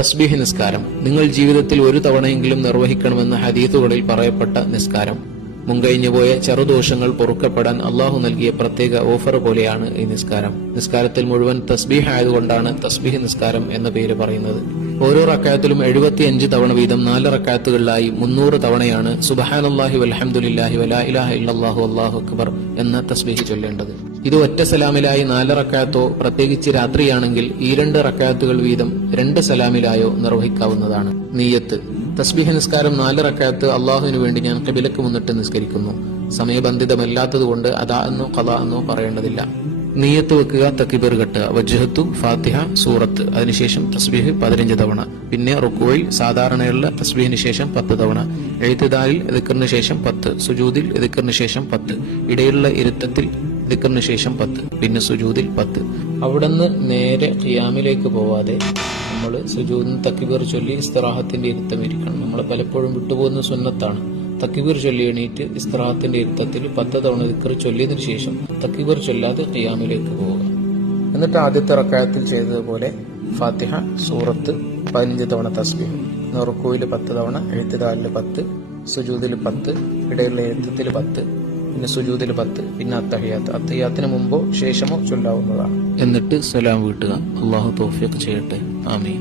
തസ്ബീഹ് നിസ്കാരം നിങ്ങൾ ജീവിതത്തിൽ ഒരു തവണയെങ്കിലും നിർവഹിക്കണമെന്ന് ഹദീസുകളിൽ പറയപ്പെട്ട നിസ്കാരം. മുൻകഴിഞ്ഞുപോയ ചെറുദോഷങ്ങൾ പൊറുക്കപ്പെടാൻ അള്ളാഹു നൽകിയ പ്രത്യേക ഓഫർ പോലെയാണ് ഈ നിസ്കാരം. നിസ്കാരത്തിൽ മുഴുവൻ തസ്ബീഹ് ആയതുകൊണ്ടാണ് തസ്ബീഹ് നിസ്കാരം എന്ന പേര് പറയുന്നത്. ഓരോ റക്അത്തിലും 75 തവണ വീതം 4 റക്അത്തുകളിലായി 300 തവണയാണ് സുബ്ഹാനല്ലാഹി വൽഹംദുലില്ലാഹി വലാ ഇലാഹ ഇല്ലല്ലാഹു അല്ലാഹു അക്ബർ എന്ന തസ്ബീഹ് ചൊല്ലേണ്ടത്. ഇത് ഒറ്റ സലാമിലായി 4 റക്അത്തോ പ്രത്യേകിച്ച് രാത്രിയാണെങ്കിൽ ഈ 2 റക്അത്തുകൾ വീതം 2 സലാമിലായോ നിർവഹിക്കാവുന്നതാണ്. നിയ്യത്ത്. തസ്ബീഹ് നിസ്കാരം 4 റക്അത്ത് അള്ളാഹുവിനു വേണ്ടി ഞാൻ ഖിബലക്ക് മുന്നിട്ട് നിസ്കരിക്കുന്നു. സമയബന്ധിതമല്ലാത്തതുകൊണ്ട് അദാ എന്നോ ഖളാ എന്നോ പറയേണ്ടതില്ല. നിയ്യത്ത് വെക്കുക, തക്ബീർ കെട്ടുക, വജ്ഹത്തു, ഫാത്തിഹ, സൂറത്ത്, അതിനുശേഷം തസ്ബീഹ് 15 തവണ, പിന്നെ റുക്കൂയിൽ സാധാരണയുള്ള തസ്ബീഹിന് ശേഷം 10 തവണ, എഴുത്തിദാലിൽ ദിക്റിന് ശേഷം 10, സുജൂദിൽ ദിക്റിന് ശേഷം 10, ഇടയിലുള്ള ഇരുത്തത്തിൽ ദിക്റിന് ശേഷം 10, പിന്നെ സുജൂദിൽ 10. അവിടുന്ന് നേരെ ഖിയാമിലേക്ക് പോവാതെ നമ്മൾ സുജൂദിന് തക്ബീർ ചൊല്ലി ഇസ്തിറാഹത്തിന്റെ ഇരുത്തം ഇരിക്കണം. നമ്മൾ പലപ്പോഴും വിട്ടുപോകുന്ന സുന്നത്താണ്. തക്ബീർ ചൊല്ലി എണീറ്റ് ഇസ്തിറാഹത്തിന്റെ ഇരുത്തത്തിൽ 10 തവണ ദിക്ർ ചൊല്ലിയതിനു ശേഷം തക്ബീർ ചൊല്ലാതെ ഖിയാമിലേക്ക് പോവുക. എന്നിട്ട് ആദ്യത്തെ റക്അത്തിൽ ചെയ്തതുപോലെ ഫാത്തിഹ, സൂറത്ത് 15 തവണ തസ്ബീഹ്, റുക്കൂയിൽ 10 തവണ, എഴുത്തിദാലിൽ 10, സുജൂദിൽ 10, ഇടയിലുള്ള ഇരുത്തത്തിൽ 10, പിന്നെ സുജൂദിൽ 10, പിന്നെ അത്തഹിയാത്തിന് മുമ്പോ ശേഷമോ ചൊല്ലാവുന്നതാണ്. എന്നിട്ട് സലാം വീട്ടുക. അള്ളാഹു തൗഫീഖ് ചെയ്യട്ടെ. ആമീൻ.